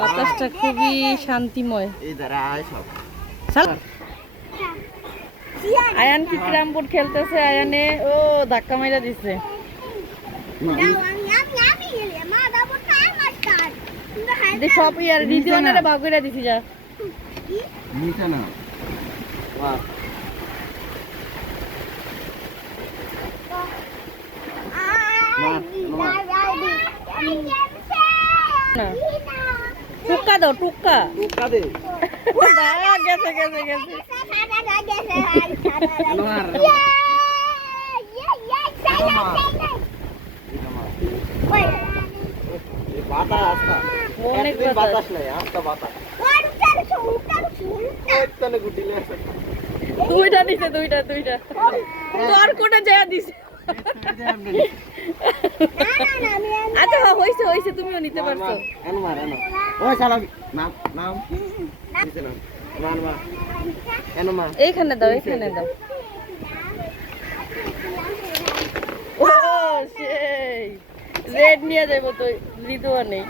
বাতাসটা খুবই শান্তিময়। আয়ান কি ক্যারাম বোর্ড খেলতেছে। আয়ানে ও ধাক্কা মাইরা দিছে। সব ইয়ার রিদিওয়ানের ভাগ করে দিছি যা। টুকা দাও টুকা দে। গেছে গেছে গেছে। অনেক বাতাস নাই, আস্তা বাতাস। দুইটা দিছে, দুইটা দুইটা। তোর কোটা যায় দিছে। আচ্ছা হইছে হইছে, তুমিও নিতে পারছো। এইখানে দাও, এইখানে দাও। ও সেই রেড নিয়ে যাবো তো, রিদুয়া নেই।